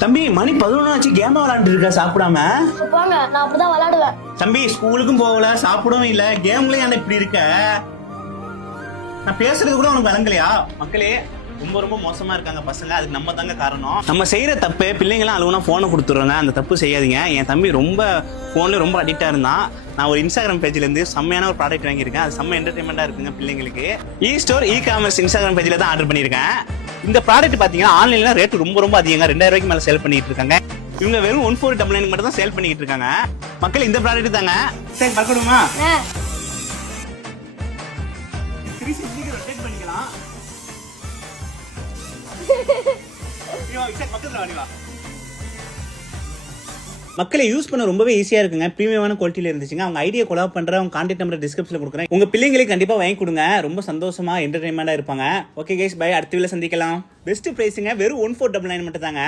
தம்பி மணி 11 ஆச்சு, கேம் விளையாண்டு இருக்க சாப்பிடாம. போங்க, நான் அப்படிதான் விளையாடுவேன். தம்பி ஸ்கூலுக்கும் போகல, சாப்பிடவும் இல்ல, கேம்லயும் என்ன இப்படி இருக்க? நான் பேசுறது கூட உனக்கு விளங்கலையா? மக்களே ரொம்ப ரொம்ப மோசமா இருக்காங்க பசங்க, அதுக்கு நம்ம தாங்க காரணம். நம்ம செய்யற தப்பு, பிள்ளைங்களாம் அழுவுனா போனை கொடுத்துருவாங்க, அந்த தப்பு செய்யாதீங்க. என் தம்பி ரொம்ப போன்ல ரொம்ப அடிக்டா இருந்தான். நான் ஒரு இன்ஸ்டாகிராம் பேஜ்ல இருந்து செம்மையான ஒரு ப்ராடக்ட் வாங்கியிருக்கேன், அது செம்ம என்டர்டைன்மெண்டா இருக்குங்க பிள்ளைங்களுக்கு. ஸ்டோர் காமர்ஸ் இன்ஸ்டாகிராம் பேஜ்ல தான் ஆர்டர் பண்ணியிருக்கேன். இந்த ப்ராடக்ட் பாத்தீங்கன்னா ஆன்லைன்ல ரேட் ரொம்ப ரொம்ப அதிகங்க, 2000 ரூபாய்க்கு மேல சேல் பண்ணிட்டு இருக்காங்க. இவங்க வெறும் 1499 மட்டும் தான் சேல் பண்ணிட்டு இருக்காங்க. மக்கள் இந்த ப்ராடக்ட் தாங்க. சரி பார்க்கணுமா? பண்ணிக்கலாம். மக்களை யூஸ் பண்ண ரொம்பவே ஈஸியா இருக்குங்க, பிரீமியமான குவாலிட்டியில இருந்துச்சுங்க. அவங்க ஐடியா கொலாப் பண்ற அவங்க கான்டாக்ட் நம்பர் டிஸ்கிரிப்ஷன்ல கொடுக்குறேன். உங்க பிள்ளைங்களுக்கு கண்டிப்பா வாங்கி கொடுங்க, ரொம்ப சந்தோஷமா என்டர்டைன்மெண்டா இருப்பாங்க. Okay guys, bye. அடுத்த வீடியோல சந்திக்கலாம். பெஸ்ட் பிரைஸுங்க, வெறும் 1499 மட்டும் தாங்க.